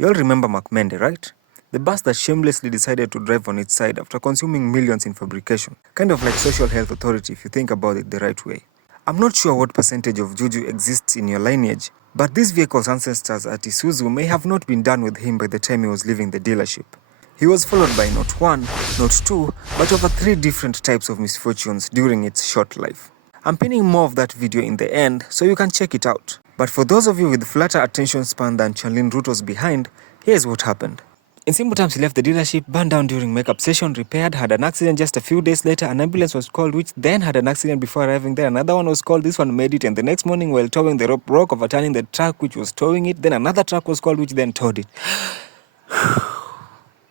You all remember mcomeni, right? The bus that shamelessly decided to drive on its side after consuming millions in fabrication. Kind of like social health authority if you think about it the right way. I'm not sure what percentage of juju exists in your lineage, but this vehicle's ancestors at Isuzu may have not been done with him by the time he was leaving the dealership. He was followed by not one, not two, but over 3 different types of misfortunes during its short life. I'm pinning more of that video in the end so you can check it out. But for those of you with flatter attention span than Charlene Ruto's behind, here's what happened. In simple terms, he left the dealership, burned down during makeup session, repaired, had an accident just a few days later, an ambulance was called which then had an accident before arriving there, another one was called, this one made it, and the next morning while towing the rope broke, overturning the truck which was towing it, then another truck was called which then towed it.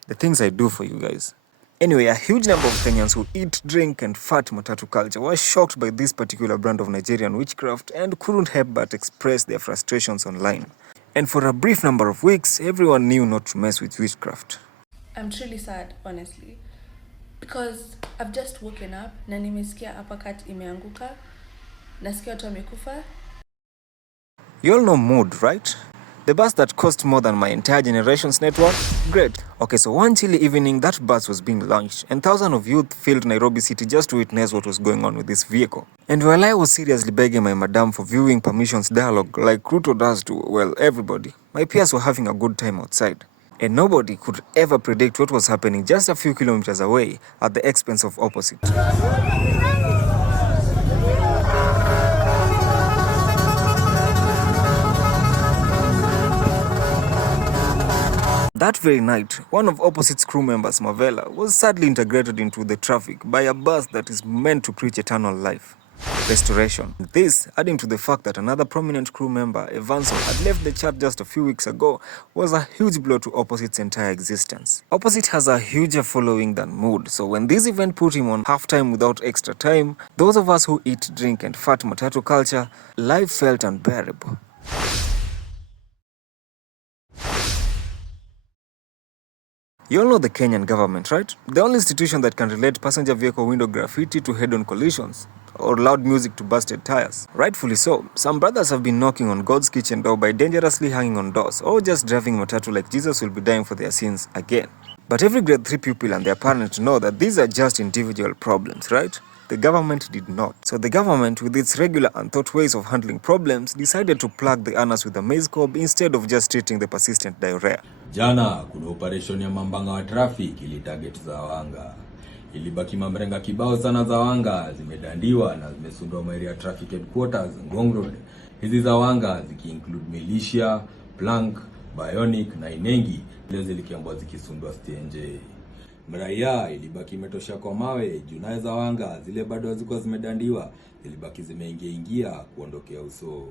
The things I do for you guys. Anyway, a huge number of Kenyans who eat, drink and fat matatu culture were shocked by this particular brand of Nigerian witchcraft and couldn't help but express their frustrations online. And for a brief number of weeks, everyone knew not to mess with witchcraft. I'm truly sad, honestly, because I've just woken up na nimesikia uppercut imeanguka, nasikia watu wamekufa. You all know mood, right? The bus that cost more than my entire generation's network? Great. Okay, so one chilly evening, that bus was being launched, and thousands of youth filled Nairobi city just to witness what was going on with this vehicle. And while I was seriously begging my madam for viewing permissions dialogue like Ruto does to, well, everybody, my peers were having a good time outside. And nobody could ever predict what was happening just a few kilometers away at the expense of opposite. That very night, one of Opposite's crew members, Mavela, was sadly integrated into the traffic by a bus that is meant to preach eternal life. Restoration. This, adding to the fact that another prominent crew member, Evanso, had left the chat just a few weeks ago, was a huge blow to Opposite's entire existence. Opposite has a huger following than Mood, so when this event put him on halftime without extra time, those of us who eat, drink and fat matatu culture, life felt unbearable. You all know the Kenyan government, right? The only institution that can relate passenger vehicle window graffiti to head-on collisions, or loud music to busted tires. Rightfully so. Some brothers have been knocking on God's kitchen door by dangerously hanging on doors, or just driving matatu like Jesus will be dying for their sins again. But every grade 3 pupil and their parents know that these are just individual problems, right? The government did not. So the government, with its regular and thought ways of handling problems, decided to plug the anus with a maize cob instead of just treating the persistent diarrhea. Jana kuna operation ya mambanga wa traffic ili target za wanga. Ilibaki mamrenga kibao sana za wanga zimedandiwa na zimesundwa area traffic headquarters Ngong Road. Hizi za wanga ziki-include militia, plank, bionic na inengi leo zilikiambwa zikisundwa stenje. Mraia ilibaki imetosha kwa mawe junaya za wanga zile bado zilikuwa zimedandiwa zilibaki zimeingia kuondokea uso.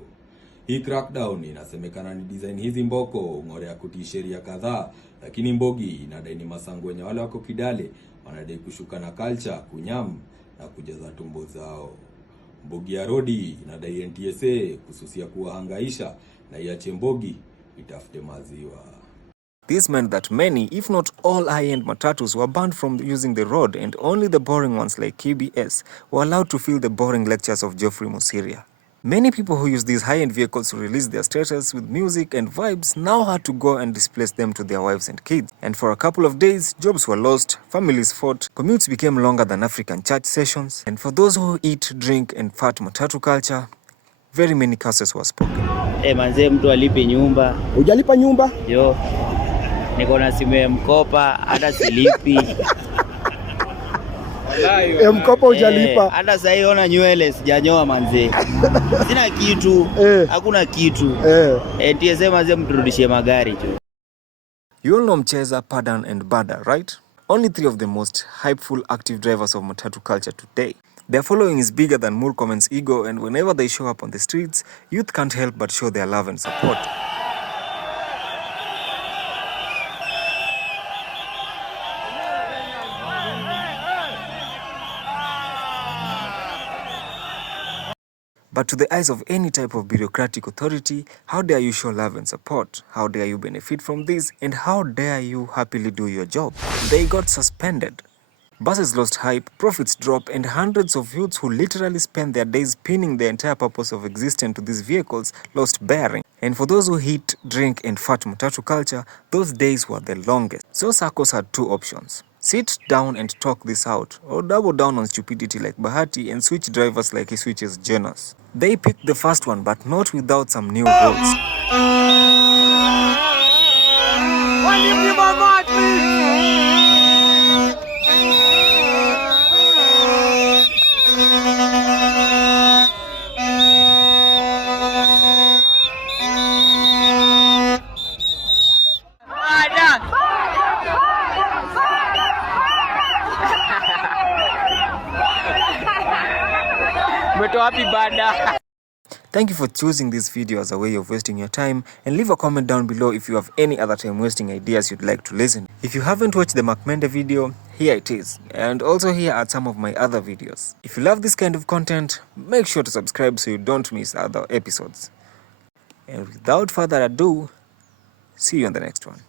Hii crackdown inasemekana ni design hizi mboko ngore ya kutii sheria kadhaa, lakini Mbogi inadai ni masango wenye wale wako Kidale wanadai kushuka na culture kunyam na kujaza tumbo zao. Mbogi ya Rodi inadai NTSA kususia kuwahangaisha na iache Mbogi itafute maziwa. This meant that many, if not all high-end matatus were banned from using the road, and only the boring ones like KBS were allowed to fill the boring lectures of Geoffrey Musiria. Many people who use these high-end vehicles to release their status with music and vibes now had to go and displace them to their wives and kids. And for a couple of days, jobs were lost, families fought, commutes became longer than African church sessions, and for those who eat, drink and fat matatu culture, very many curses were spoken. Manze mtu alipe nyumba. Hujalipa nyumba? Yo. Niko na simu ya mkopa, hata silipi. Mkopa hujalipa. Hata sasa hiyo ona nywele sijanyoa manze. Sina kitu, hakuna kitu. TSM manze mturudishie magari tu. You all know Mcheza, Padan and Bada, right? Only 3 of the most hypeful active drivers of matatu culture today. Their following is bigger than mcomeni's ego, and whenever they show up on the streets, youth can't help but show their love and support. But to the eyes of any type of bureaucratic authority, how dare you show love and support? How dare you benefit from this? And how dare you happily do your job? They got suspended. Buses lost hype, profits dropped, and hundreds of youths who literally spent their days pinning the entire purpose of existence to these vehicles lost bearing. And for those who eat, drink and fat matatu culture, those days were the longest. So SACCOs had two options. Sit down and talk this out, or double down on stupidity like Bahati and switch drivers like he switches Jonas. They picked the first one, but not without some new rules. Thank you for choosing this video as a way of wasting your time, and leave a comment down below if you have any other time wasting ideas you'd like to listen. If you haven't watched the mcomeni video, here it is, and also here are some of my other videos. If you love this kind of content, make sure to subscribe so you don't miss other episodes. And without further ado, see you on the next one.